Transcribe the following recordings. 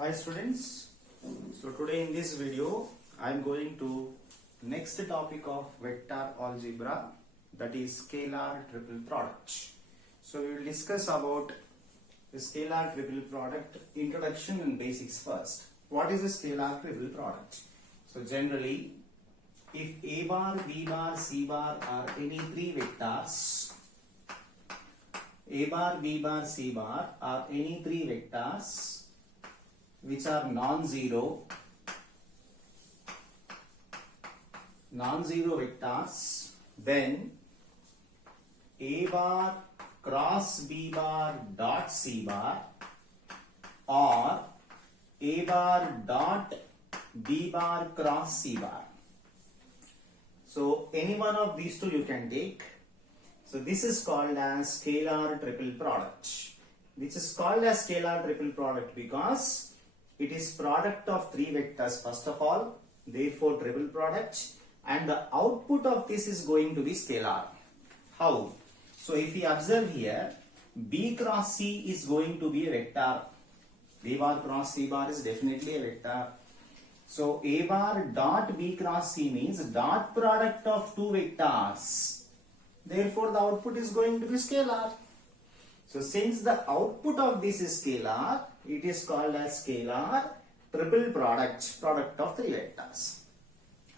Hi students, so today in this video I am going to next topic of vector algebra, that is scalar triple product. So we will discuss about the scalar triple product introduction and basics first. What is a scalar triple product? So generally, if a bar, b bar, c bar are any three vectors, a bar, b bar, c bar are any three vectors which are non-zero vectors, then a bar cross b bar dot c bar or a bar dot b bar cross c bar. So any one of these two you can take. So this is called as scalar triple product. This is called as scalar triple product because it is product of three vectors first of all, therefore triple product, and the output of this is going to be scalar. How? So if we observe here, b cross c is going to be a vector. B bar cross c bar is definitely a vector. So a bar dot b cross c means dot product of two vectors. Therefore the output is going to be scalar. So since the output of this is scalar, it is called as scalar triple product of three vectors.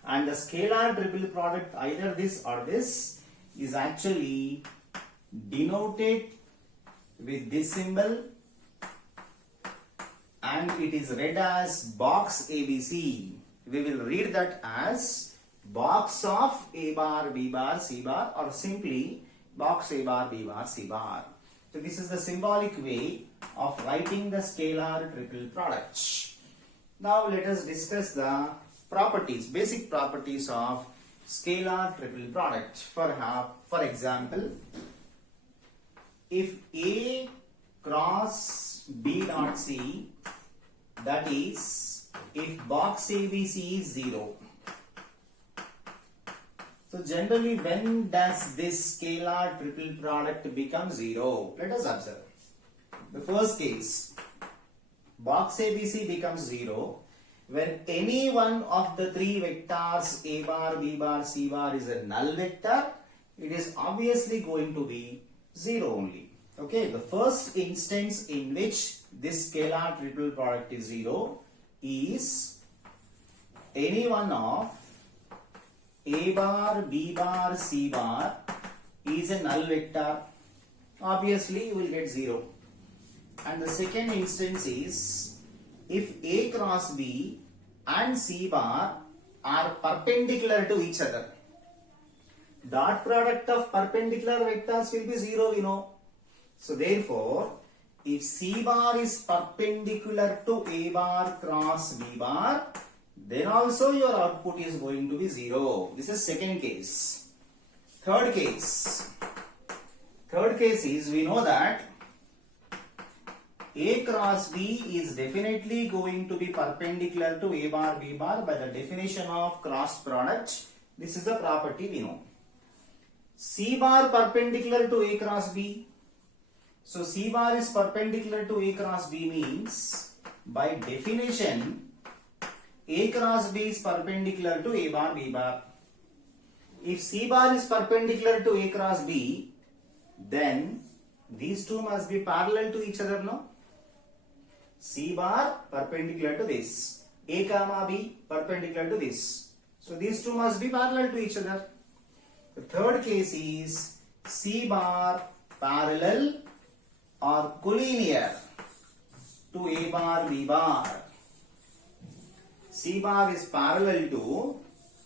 And the scalar triple product, either this or this, is actually denoted with this symbol and it is read as box ABC. We will read that as box of a bar, b bar, c bar, or simply box a bar, b bar, c bar. So this is the symbolic way of writing the scalar triple product. Now let us discuss the properties, basic properties of scalar triple product. For example, if A cross B dot C, that is, if box ABC is 0. So generally, when does this scalar triple product become 0? Let us observe. The first case, box ABC becomes 0 when any one of the three vectors a bar, b bar, c bar is a null vector. It is obviously going to be 0 only. Okay, the first instance in which this scalar triple product is 0 is any one of a bar, b bar, c bar is a null vector. Obviously you will get 0. And the second instance is if a cross b and c bar are perpendicular to each other. Dot product of perpendicular vectors will be 0, we know. So therefore, if c bar is perpendicular to a bar cross b bar, then also your output is going to be 0. This is second case. Third case is, we know that a cross b is definitely going to be perpendicular to a bar b bar by the definition of cross product. This is the property we know. C bar perpendicular to a cross b. So C bar is perpendicular to a cross b means by definition a cross b is perpendicular to a bar b bar. If C bar is perpendicular to a cross b, then these two must be parallel to each other, no? C bar perpendicular to this, a comma b perpendicular to this. So these two must be parallel to each other. The third case is C bar parallel or collinear to a bar b bar. C bar is parallel to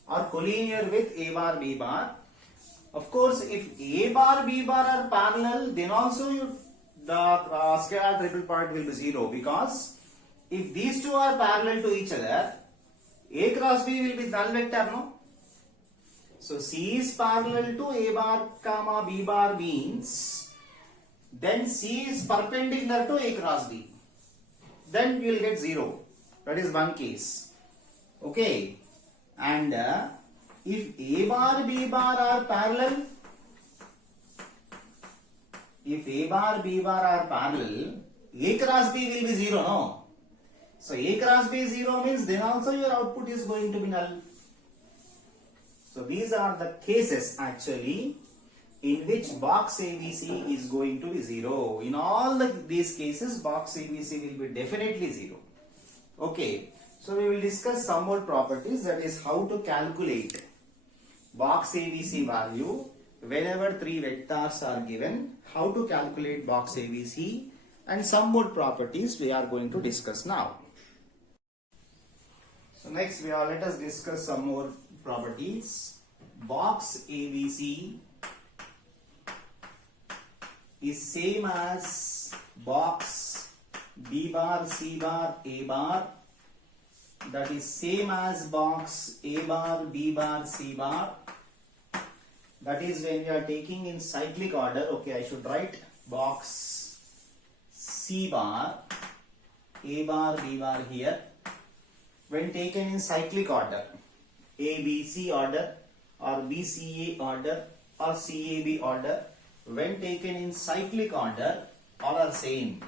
or collinear with a bar b bar. Of course, if a bar b bar are parallel, then also the scalar triple product will be 0, because if these two are parallel to each other, a cross b will be null vector, no? So C is parallel to a bar comma b bar means then C is perpendicular to a cross b. Then you will get 0. That is one case. Okay, and if a bar b bar are parallel, A cross B will be 0, no? So A cross B is 0 means then also your output is going to be null. So these are the cases actually in which box ABC is going to be 0. In all these cases, box ABC will be definitely 0. Okay, so we will discuss some more properties, that is how to calculate box ABC value whenever three vectors are given, how to calculate box ABC, and some more properties we are going to discuss now. So next let us discuss some more properties. Box ABC is same as box B bar, C bar, A bar, that is same as box A bar, B bar, C bar. That is when we are taking in cyclic order. Okay, I should write box C bar, A bar, B bar here. When taken in cyclic order, A, B, C order or B, C, A order or C, A, B order, when taken in cyclic order, all are same.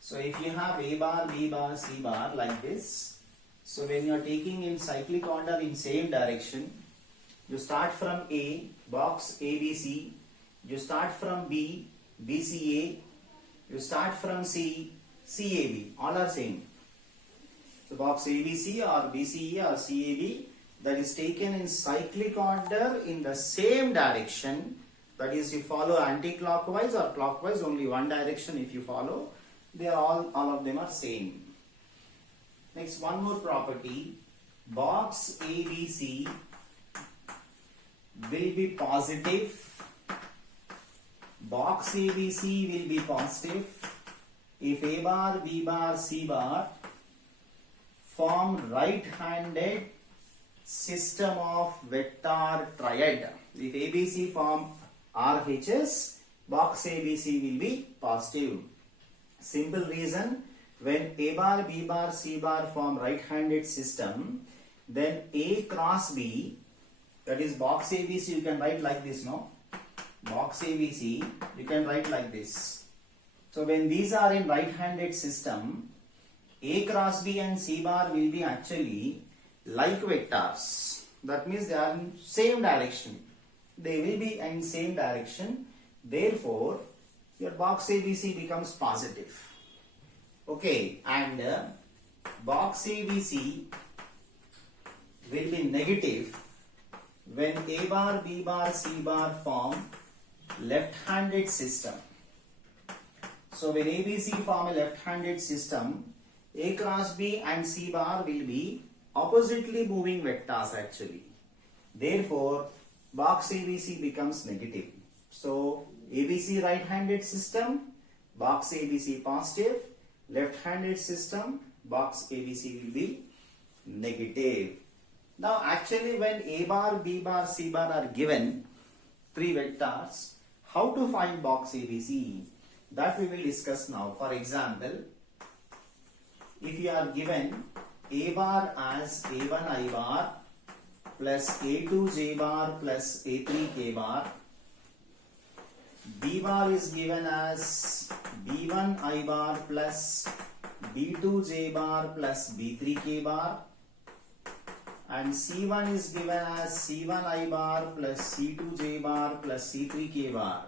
So if you have A bar, B bar, C bar like this, so when you are taking in cyclic order in same direction, you start from A, box ABC, you start from B, BCA, you start from C, CAB, all are same. So box ABC or BCA or CAB, that is taken in cyclic order in the same direction, that is you follow anti-clockwise or clockwise, only one direction if you follow, they are all of them are same. Next, one more property, box ABC will be positive, box ABC will be positive if A bar, B bar, C bar form right-handed system of vector triad. If ABC form RHS, box ABC will be positive. Simple reason, when A bar, B bar, C bar form right-handed system, then A cross B, that is box ABC, you can write like this, no? Box ABC, you can write like this. So when these are in right-handed system, A cross B and C bar will be actually like vectors. That means they are in same direction. They will be in same direction. Therefore, your box ABC becomes positive. Okay, and box ABC will be negative when A bar, B bar, C bar form left-handed system. So when ABC form a left-handed system, A cross B and C bar will be oppositely moving vectors actually. Therefore, box ABC becomes negative. So ABC right-handed system, box ABC positive, left-handed system, box ABC will be negative. Now actually when A bar, B bar, C bar are given, three vectors, how to find box ABC? That we will discuss now. For example, if you are given A bar as A1 I bar plus A2 J bar plus A3 K bar, B bar is given as B1 I bar plus B2 J bar plus B3 K bar, and C1 is given as C1 I bar plus C2 J bar plus C3 K bar.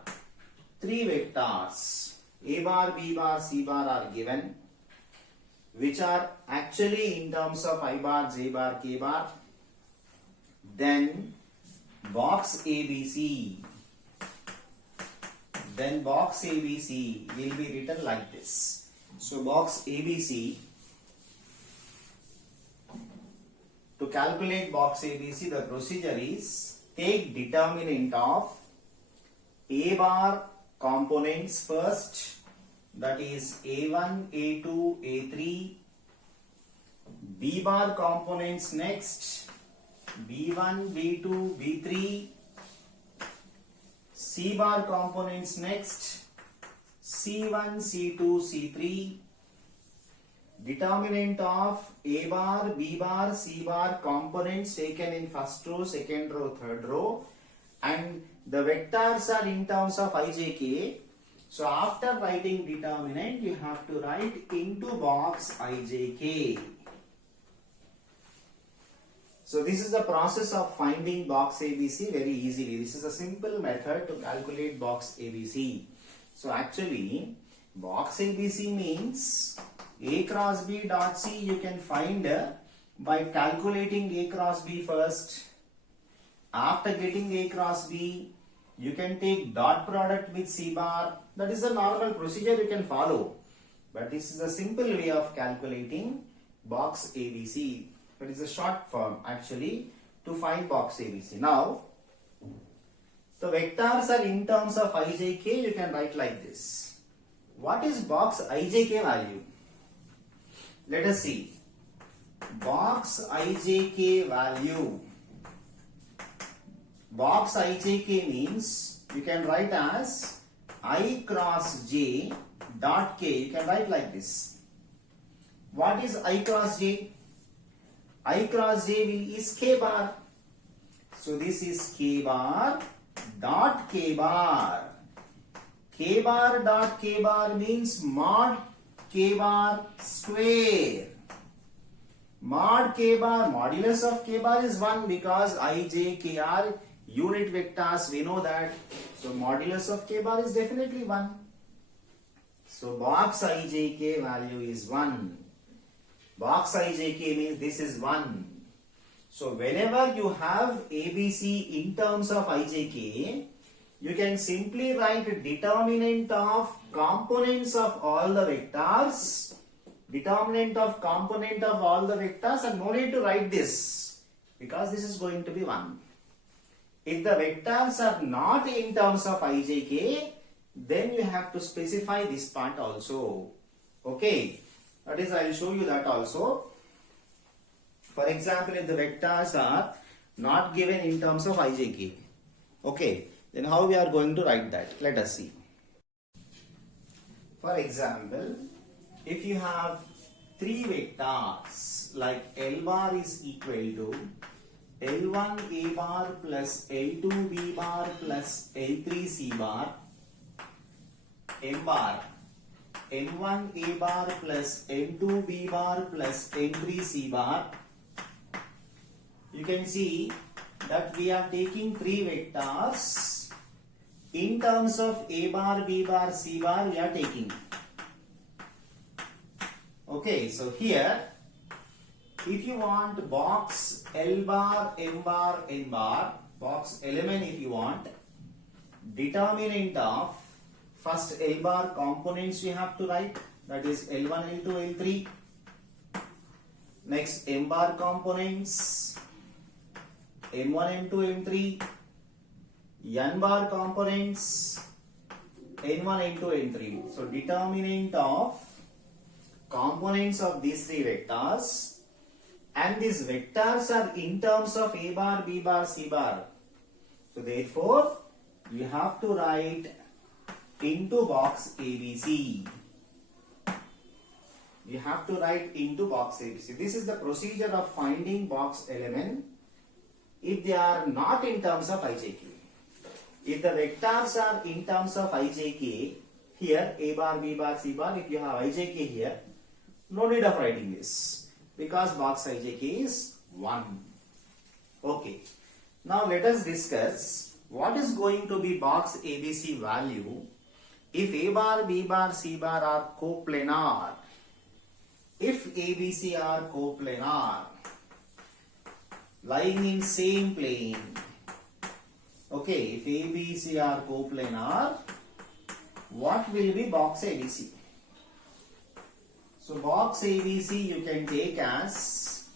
Three vectors A bar, B bar, C bar are given, which are actually in terms of I bar, J bar, K bar. Then box ABC. Then box ABC will be written like this. So box ABC, to calculate box ABC, the procedure is take determinant of A bar components first, that is A1, A2, A3, B bar components next, B1, B2, B3, C bar components next, C1, C2, C3, determinant of A bar, B bar, C bar components taken in first row, second row, third row, and the vectors are in terms of ijk. So after writing determinant, you have to write into box ijk. So this is the process of finding box ABC very easily. This is a simple method to calculate box ABC. So actually, box ABC means A cross B dot C you can find by calculating A cross B first. After getting A cross B, you can take dot product with C bar. That is the normal procedure you can follow. But this is a simple way of calculating box ABC. That is a short form actually to find box ABC. Now, the vectors are in terms of ijk. You can write like this. What is box ijk value? Let us see. Box ijk value. Box ijk means you can write as I cross j dot k. You can write like this. What is I cross j? I cross j is k bar. So this is k bar dot k bar. K bar dot k bar means mod k bar square. Mod k bar, modulus of k bar is 1 because I, j, k are unit vectors. We know that. So modulus of k bar is definitely 1. So box ijk value is 1. Box ijk means this is 1. So whenever you have ABC in terms of ijk, you can simply write determinant of components of all the vectors. Determinant of component of all the vectors, and no need to write this because this is going to be 1. If the vectors are not in terms of ijk, then you have to specify this part also. Okay. That is, I will show you that also. For example, if the vectors are not given in terms of ijk, okay, then how we are going to write that? Let us see. For example, if you have 3 vectors like L bar is equal to L1 A bar plus L2 B bar plus L3 C bar, M bar M1 A bar plus M2 B bar plus M3 C bar, you can see that we are taking 3 vectors in terms of A bar, B bar, C bar we are taking. Okay, so here if you want box L bar, M bar, N bar, box element if you want, determinant of first L bar components you have to write, that is L1, L2, L3. Next M bar components, M1, M2, M3. N bar components, N1, N2, N3. So determinant of components of these 3 vectors, and these vectors are in terms of A bar, B bar, C bar. So therefore, you have to write into box ABC. You have to write into box ABC. This is the procedure of finding box element if they are not in terms of ijk. If the vectors are in terms of ijk, here A bar, B bar, C bar, if you have ijk here, no need of writing this because box ijk is 1. Okay. Now let us discuss what is going to be box ABC value if A bar, B bar, C bar are coplanar. If ABC are coplanar, lying in same plane. Okay, if ABC are coplanar, what will be box ABC? So box ABC you can take as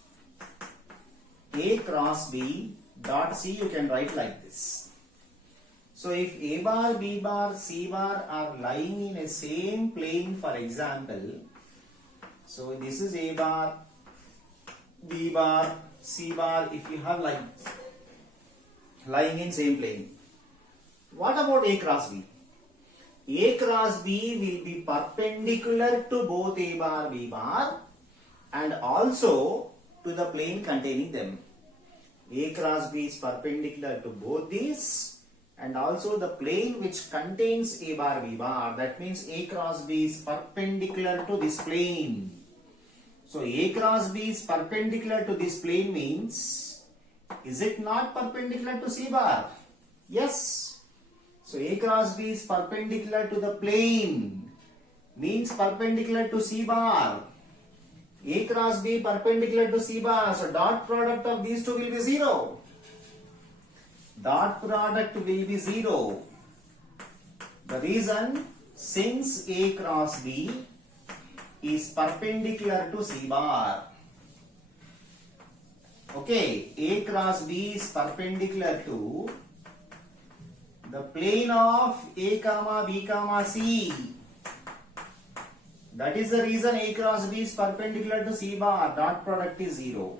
A cross B dot C, you can write like this. So if A bar, B bar, C bar are lying in a same plane, for example, so this is A bar, B bar, C bar, if you have lying in same plane. What about A cross B? A cross B will be perpendicular to both A bar, B bar and also to the plane containing them. A cross B is perpendicular to both these and also the plane which contains A bar B bar. That means A cross B is perpendicular to this plane. So A cross B is perpendicular to this plane means, is it not perpendicular to C bar? Yes. So A cross B is perpendicular to the plane, means perpendicular to C bar. A cross B perpendicular to C bar. So dot product of these two will be 0. Dot product will be 0. The reason, since A cross B is perpendicular to C bar. Okay, A cross B is perpendicular to the plane of A comma B comma C. That is the reason A cross B is perpendicular to C bar. Dot product is 0.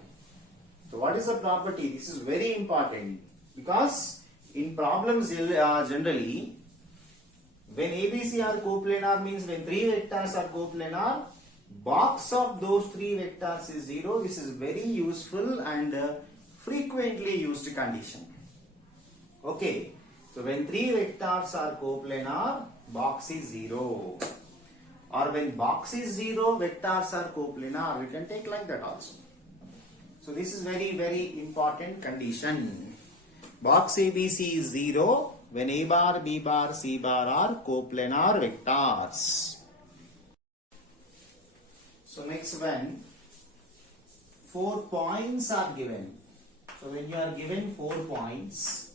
So what is the property? This is very important because in problems generally, when ABC are coplanar means when three vectors are coplanar, box of those three vectors is 0. This is very useful and frequently used condition. Okay, so when three vectors are coplanar, box is 0. Or when box is 0, vectors are coplanar. We can take like that also. So this is very important condition. Box ABC is 0 when A bar, B bar, C bar are coplanar vectors. So next one, 4 points are given. So when you are given 4 points,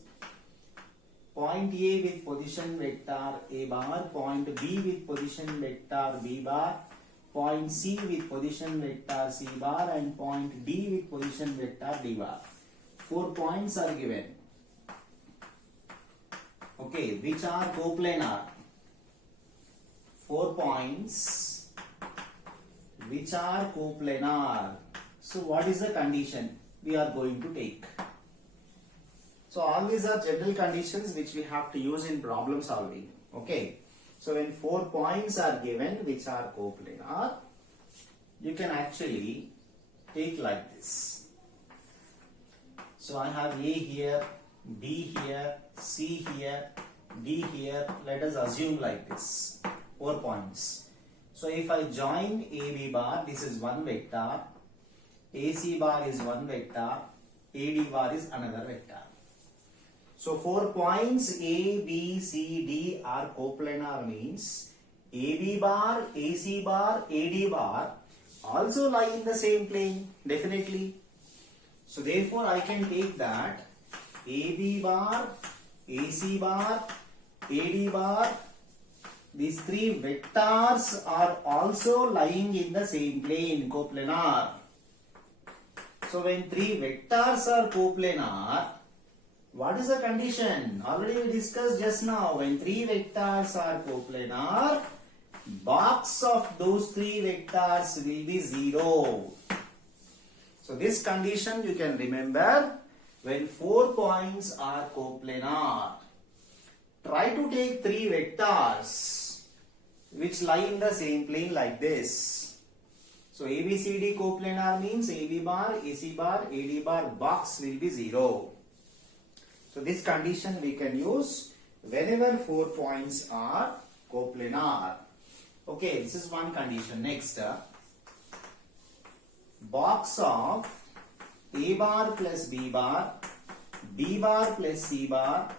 point A with position vector A bar, point B with position vector B bar, point C with position vector C bar, and point D with position vector D bar. 4 points are given. Okay, which are coplanar? 4 points which are coplanar. So what is the condition we are going to take? So all these are general conditions which we have to use in problem solving. Okay. So when 4 points are given which are coplanar, you can actually take like this. So I have A here, B here, C here, D here. Let us assume like this. 4 points. So if I join AB bar, this is one vector. AC bar is one vector. AD bar is another vector. So 4 points A, B, C, D are coplanar means AB bar, AC bar, AD bar also lie in the same plane, definitely. So therefore I can take that AB bar, AC bar, AD bar, these three vectors are also lying in the same plane, coplanar. So when three vectors are coplanar, what is the condition? Already we discussed just now. When three vectors are coplanar, box of those three vectors will be 0. So this condition you can remember when 4 points are coplanar. Try to take three vectors which lie in the same plane like this. So ABCD coplanar means AB bar, AC bar, AD bar, box will be 0. So this condition we can use whenever 4 points are coplanar. Okay, this is one condition. Next, box of A bar plus B bar, B bar plus C bar,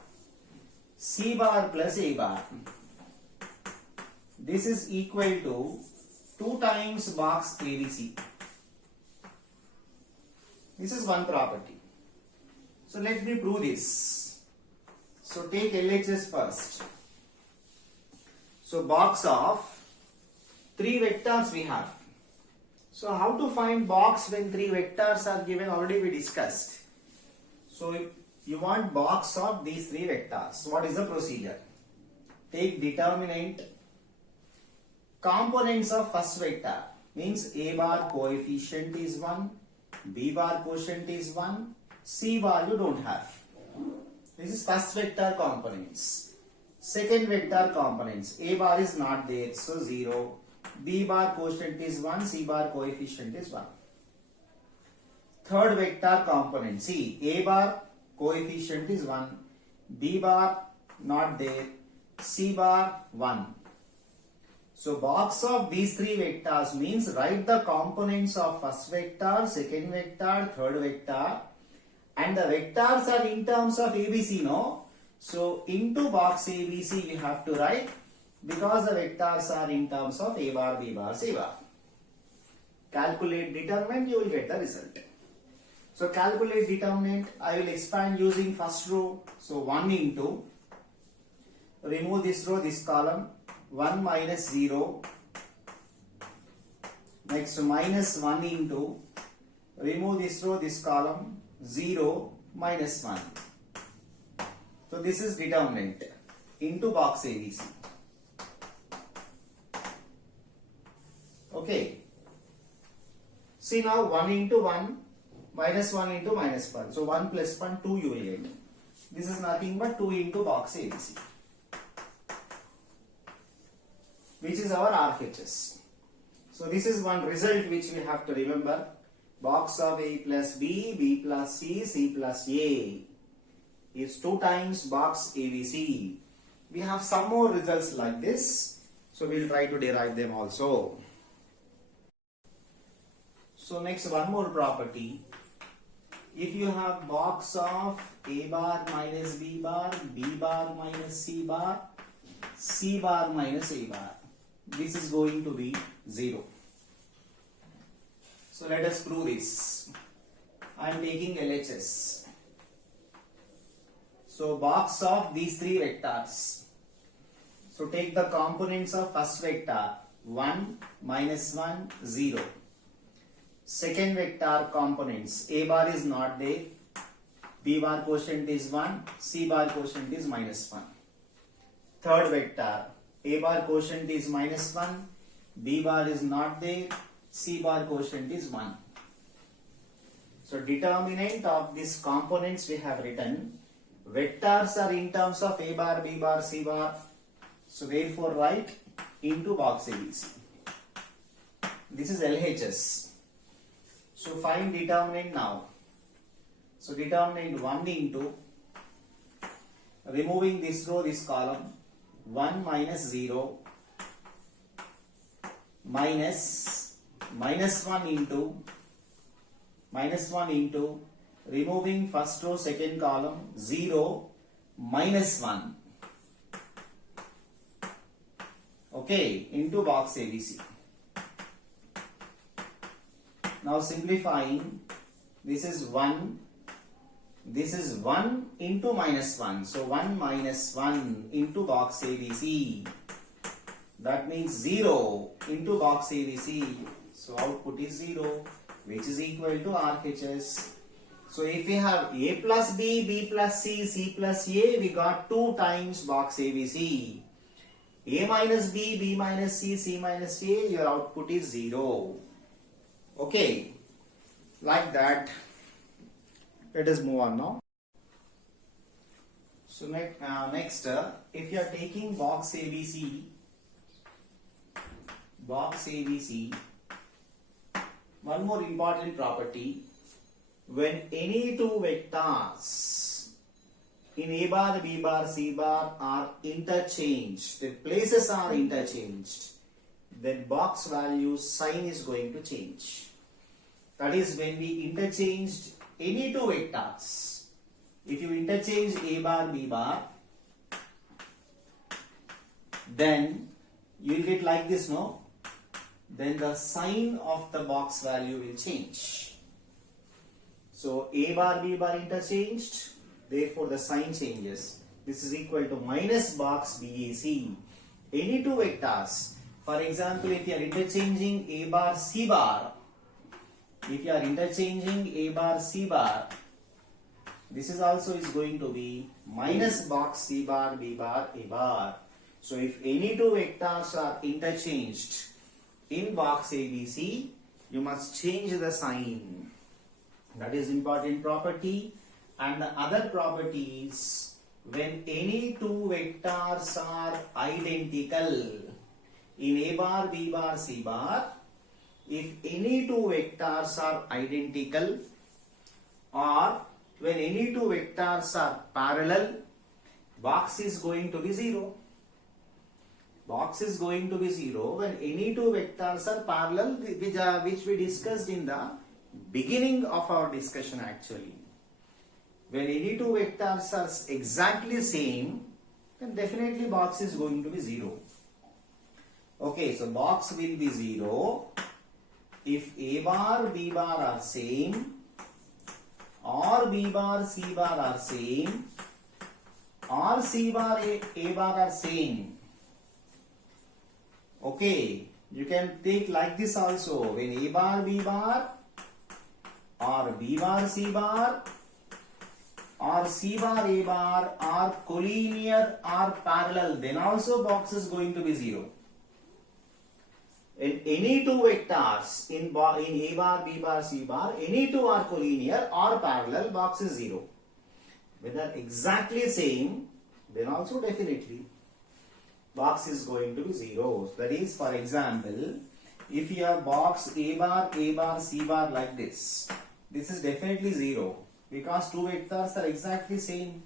C bar plus A bar. This is equal to 2 times box ABC. This is one property. So let me prove this. So take LHS first. So box of 3 vectors we have. So how to find box when 3 vectors are given already we discussed. So if you want box of these 3 vectors, what is the procedure? Take determinant, components of first vector means A bar coefficient is 1, B bar quotient is 1, C bar you don't have. This is first vector components. Second vector components, A bar is not there, so 0. B bar quotient is 1, C bar coefficient is 1. Third vector component, see A bar coefficient is 1, B bar not there, C bar 1. So box of these three vectors means write the components of first vector, second vector, third vector, and the vectors are in terms of ABC, no? So into box ABC we have to write, because the vectors are in terms of A bar, B bar, C bar. Calculate determinant, you will get the result. So calculate determinant, I will expand using first row. So 1 into, remove this row, this column, 1 minus 0. Next minus 1 into, remove this row, this column, 0 minus 1. So this is determinant into box ABC. Okay. See now 1 into 1 minus 1 into minus 1. So 1 plus 1, 2 you will get. This is nothing but 2 into box ABC, which is our RHS. So this is one result which we have to remember. Box of A plus B, B plus C, C plus A is 2 times box ABC. We have some more results like this. So we will try to derive them also. So next one more property. If you have box of A bar minus B bar, B bar minus C bar, C bar minus A bar, this is going to be 0. So let us prove this. I am taking LHS. So box of these three vectors. So take the components of first vector, 1, minus 1, 0. Second vector components, A bar is not there, B bar quotient is 1, C bar quotient is minus 1. Third vector, A bar quotient is minus 1, B bar is not there, C bar quotient is 1. So determinant of these components we have written. Vectors are in terms of A bar, B bar, C bar. So therefore write into box ABC. This is LHS. So find determinant now. So determinant 1 into, removing this row, this column, 1 minus 0 minus 1 into, removing first row, second column, 0 minus 1. Okay, into box ABC. Now simplifying, this is 1, this is 1 into minus 1. So 1 minus 1 into box ABC. That means 0 into box ABC. So output is 0, which is equal to RHS. So if we have A plus B, B plus C, C plus A, we got 2 times box ABC. A minus B, B minus C, C minus A, your output is 0. Okay, like that. Let us move on now. So next, if you are taking box ABC, one more important property. When any two vectors in A bar, B bar, C bar are interchanged, the places are interchanged, then box value sign is going to change. That is when we interchanged any two vectors. If you interchange A bar, B bar, then you will get like this, no? Then the sign of the box value will change. So A bar, B bar interchanged, therefore the sign changes. This is equal to minus box BAC. Any two vectors. For example, if you are interchanging A bar, C bar, this is also is going to be minus box C bar, B bar, A bar. So if any two vectors are interchanged in box ABC, you must change the sign. That is important property. And the other property is when any two vectors are identical in A bar, B bar, C bar, if any two vectors are identical or when any two vectors are parallel, box is going to be 0. Box is going to be 0 when any two vectors are parallel, which we discussed in the beginning of our discussion actually. When any two vectors are exactly same, then definitely box is going to be 0. Okay, so box will be 0 if A bar, B bar are same, or B bar, C bar are same, or C bar, A bar are same. Okay, you can take like this also. When A bar, B bar, or B bar, C bar, or C bar, A bar are collinear or parallel, then also box is going to be 0. In any two vectors in A bar, B bar, C bar, any two are collinear or parallel, box is 0. Whether exactly same, then also definitely box is going to be 0. That is, for example, if you have box A bar, C bar like this is definitely 0 because two vectors are exactly same.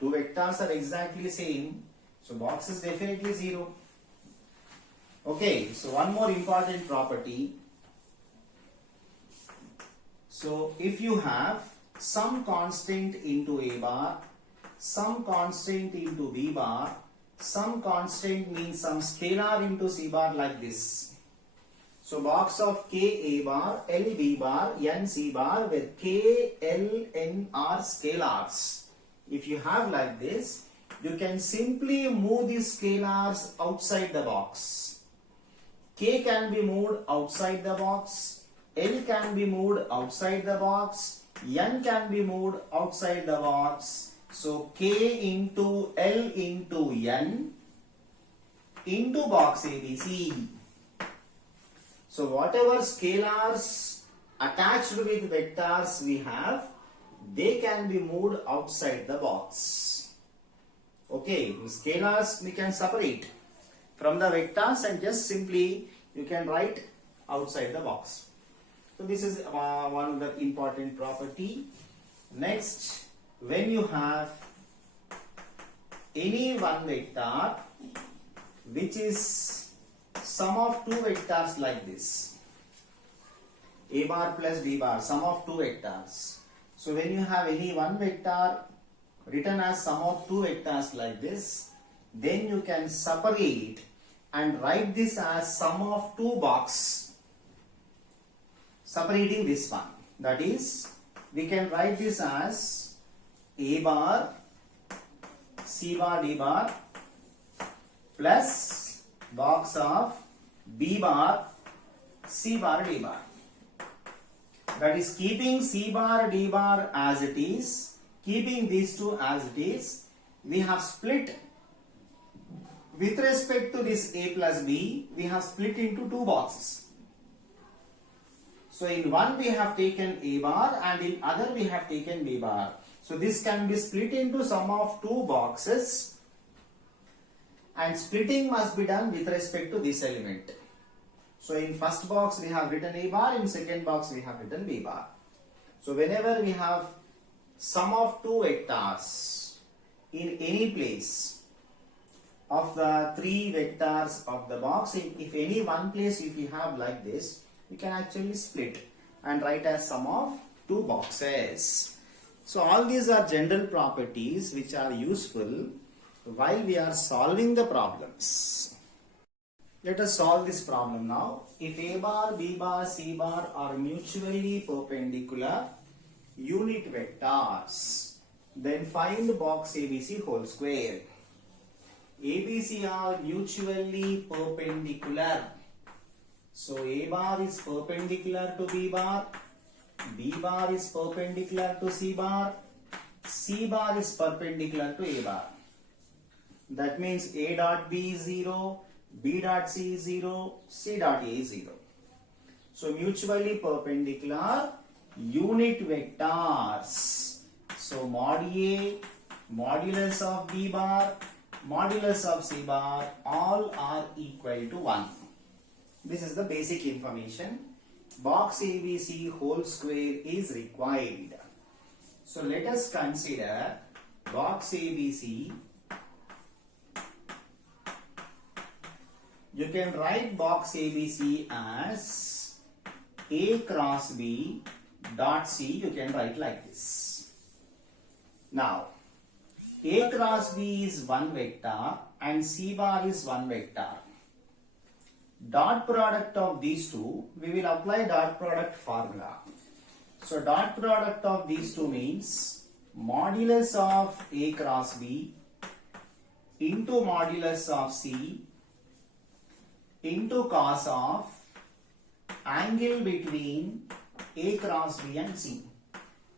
Two vectors are exactly same, so box is definitely 0. Okay, so one more important property. So if you have some constant into A bar, some constant into B bar, some constant means some scalar into C bar like this. So box of K A bar, L B bar, N C bar where K, L, N are scalars. If you have like this, you can simply move these scalars outside the box. K can be moved outside the box, L can be moved outside the box, N can be moved outside the box. So K into L into N into box ABC. So whatever scalars attached with vectors we have, they can be moved outside the box. Okay, scalars we can separate from the vectors and just simply you can write outside the box. So this is one of the important property. Next, when you have any one vector which is sum of two vectors like this, A bar plus B bar, sum of two vectors. So when you have any one vector written as sum of two vectors like this, then you can separate and write this as sum of two box, separating this one. That is, we can write this as A bar, C bar, D bar plus box of B bar, C bar, D bar. That is, keeping C bar, D bar as it is, keeping these two as it is, we have split with respect to this A plus B, we have split into two boxes. So in one we have taken A bar and in other we have taken B bar. So this can be split into sum of two boxes, and splitting must be done with respect to this element. So in first box we have written A bar, in second box we have written B bar. So whenever we have sum of two vectors in any place of the three vectors of the box, if any one place if you have like this, you can actually split and write as sum of two boxes. So all these are general properties which are useful while we are solving the problems. Let us solve this problem now. If A bar, B bar, C bar are mutually perpendicular unit vectors, then find box ABC whole square. ABC are mutually perpendicular. So A bar is perpendicular to B bar is perpendicular to C bar is perpendicular to A bar. That means A dot B is 0, B dot C is 0, C dot A is 0. So mutually perpendicular unit vectors. So mod A, modulus of B bar, modulus of C bar, all are equal to 1. This is the basic information. Box ABC whole square is required. So let us consider box ABC, you can write box ABC as A cross B dot C. You can write like this. Now, A cross B is one vector and C bar is one vector. Dot product of these two, we will apply dot product formula. So dot product of these two means modulus of A cross B into modulus of C into cos of angle between A cross B and C.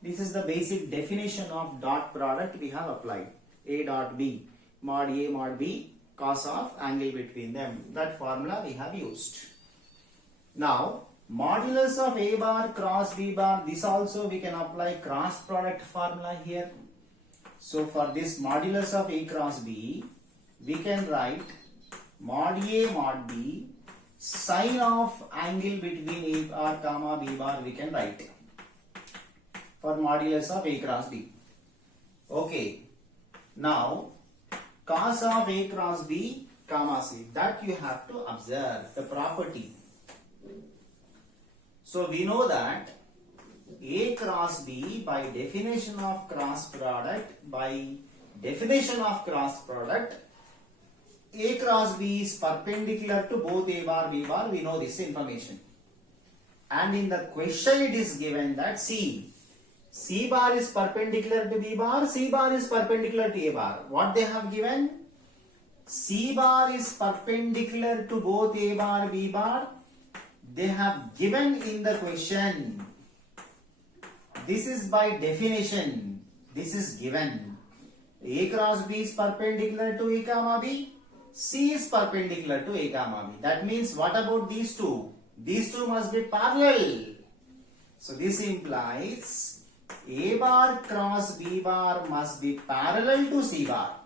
This is the basic definition of dot product we have applied. A dot B, mod A mod B, cos of angle between them. That formula we have used. Now, modulus of A bar cross B bar, this also we can apply cross product formula here. So for this modulus of A cross B, we can write mod A mod B sine of angle between A bar comma B bar we can write for modulus of A cross B. Okay. Now, cos of A cross B comma C, that you have to observe the property. So we know that A cross B by definition of cross product, A cross B is perpendicular to both A bar B bar. We know this information. And in the question it is given that C bar is perpendicular to B bar, C bar is perpendicular to A bar. What they have given? C bar is perpendicular to both A bar B bar. They have given in the question. This is by definition. This is given. A cross B is perpendicular to A comma B. C is perpendicular to A comma B. That means what about these two? These two must be parallel. So this implies A bar cross B bar must be parallel to C bar.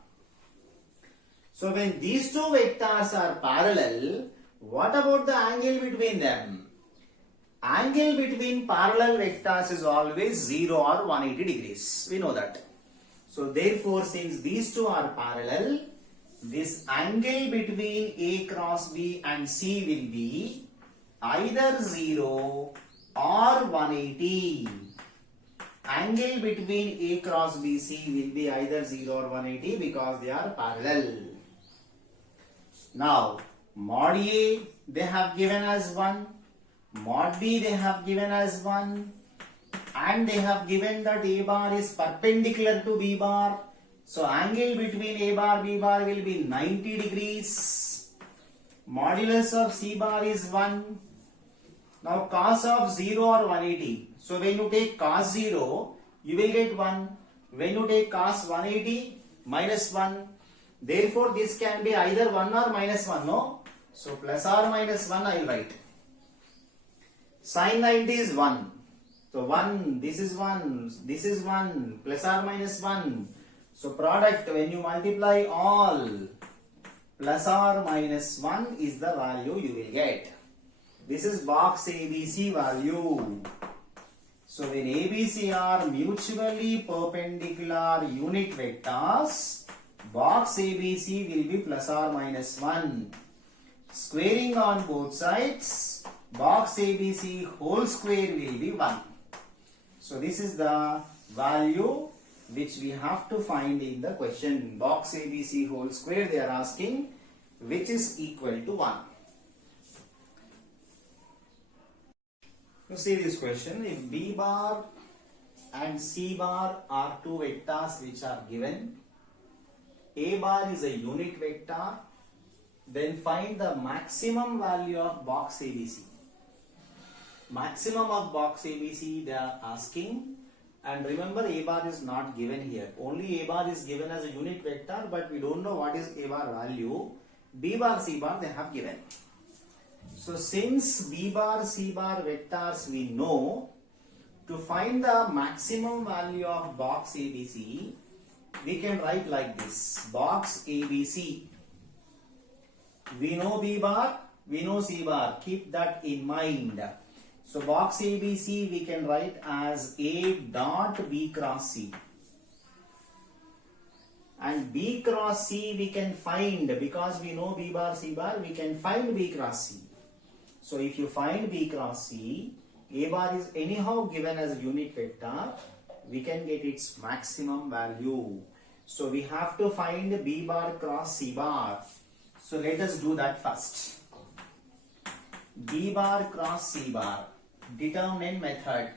So when these two vectors are parallel, what about the angle between them? Angle between parallel vectors is always 0 or 180 degrees. We know that. So therefore, since these two are parallel, this angle between A cross B and C will be either 0 or 180. Angle between A cross B, C will be either 0 or 180 because they are parallel. Now, mod A they have given as 1, mod B they have given as 1, and they have given that A bar is perpendicular to B bar. So angle between A bar B bar will be 90 degrees. Modulus of C bar is 1. Now cos of 0 or 180. So when you take cos 0, you will get 1. When you take cos 180, minus 1. Therefore this can be either 1 or minus 1, no? So plus or minus 1 I will write. Sin 90 is 1. So 1, this is 1, plus or minus 1. So product, when you multiply all, plus or minus 1 is the value you will get. This is box ABC value. So when ABC are mutually perpendicular unit vectors, box ABC will be plus or minus 1. Squaring on both sides, box ABC whole square will be 1. So this is the value which we have to find in the question. Box ABC whole square they are asking, which is equal to 1. You see this question, if B bar and C bar are two vectors which are given, A bar is a unit vector, then find the maximum value of box ABC. Maximum of box ABC they are asking, and remember A bar is not given here. Only A bar is given as a unit vector, but we don't know what is A bar value. B bar, C bar they have given. So since B bar, C bar vectors we know, to find the maximum value of box ABC, we can write like this. Box ABC. We know B bar, we know C bar. Keep that in mind. So box ABC we can write as A dot B cross C. And B cross C we can find, because we know B bar C bar, we can find B cross C. So if you find B cross C, A bar is anyhow given as a unit vector, we can get its maximum value. So we have to find B bar cross C bar. So let us do that first. B bar cross C bar, determinant method.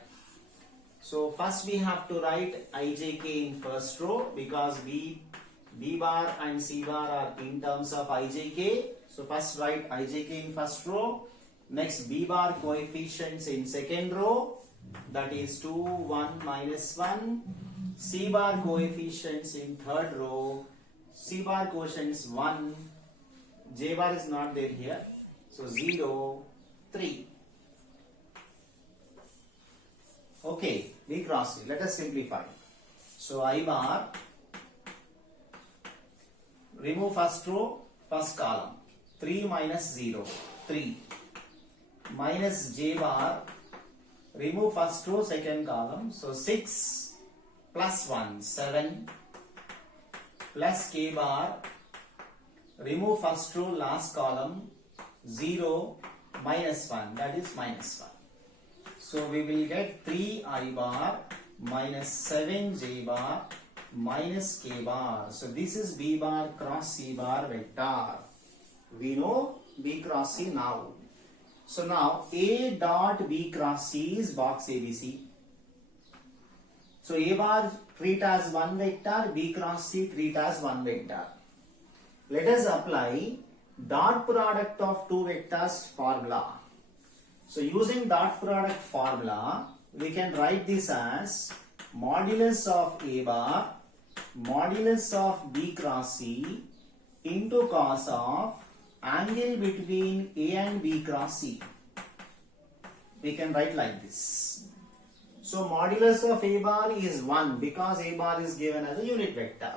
So first we have to write ijk in first row, because B bar and C bar are in terms of ijk. So first write ijk in first row. Next B bar coefficients in second row, that is 2, 1, minus 1. C bar coefficients in third row. C bar quotients 1. J bar is not there here. So 0, 3. Okay, B cross C. Let us simplify. So I bar, remove first row, first column. 3 minus 0, 3. Minus J bar, remove first row, second column. So 6 plus 1, 7. Plus K bar, remove first row, last column. 0 minus 1, that is minus 1. So we will get 3 I bar minus 7 J bar minus K bar. So this is B bar cross C bar vector. We know B cross C now. So now A dot B cross C is box ABC. So A bar treat as one vector, B cross C treat as one vector. Let us apply dot product of two vectors formula. So using dot product formula, we can write this as modulus of A bar, modulus of B cross C into cos of angle between A and B cross C. We can write like this. So modulus of A bar is 1, because A bar is given as a unit vector.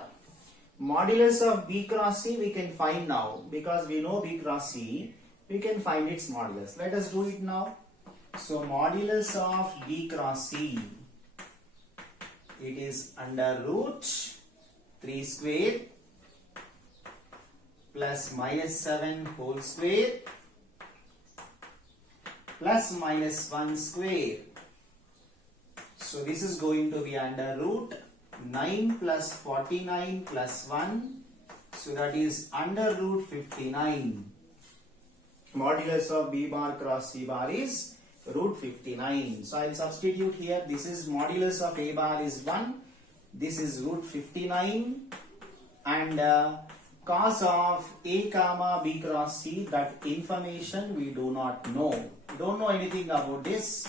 Modulus of B cross C we can find now, because we know B cross C, we can find its modulus. Let us do it now. So modulus of B cross C, it is under root 3 square plus minus 7 whole square plus minus 1 square. So this is going to be under root 9 plus 49 plus 1. So that is under root 59. Modulus of B bar cross C bar is root 59. So I will substitute here. This is modulus of A bar is 1. This is root 59. And cos of A comma B cross C, that information we do not know. We don't know anything about this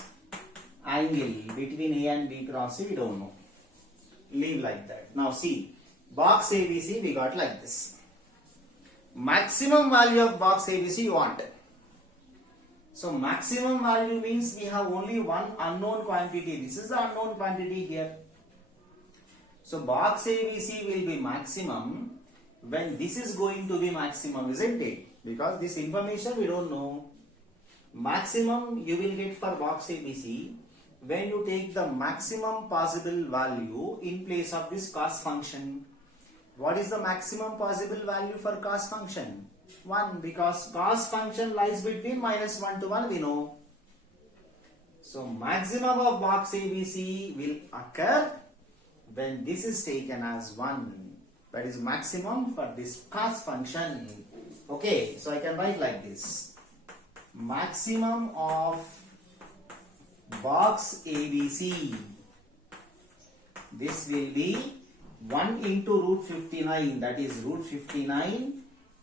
angle between A and B cross C. We don't know. Leave like that. Now see, box ABC we got like this. Maximum value of box ABC you want. So maximum value means we have only one unknown quantity. This is the unknown quantity here. So box ABC will be maximum when this is going to be maximum, isn't it? Because this information we don't know. Maximum you will get for box ABC when you take the maximum possible value in place of this cos function. What is the maximum possible value for cos function? 1, because cos function lies between minus 1 to 1, we know. So maximum of box ABC will occur when this is taken as 1. That is maximum for this cos function. Okay, so I can write like this. Maximum of box ABC, this will be 1 into root 59, that is root 59.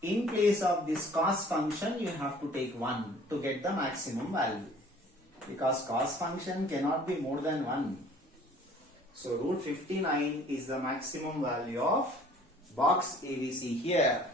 In place of this cos function, you have to take 1 to get the maximum value, because cos function cannot be more than 1. So root 59 is the maximum value of box ABC here.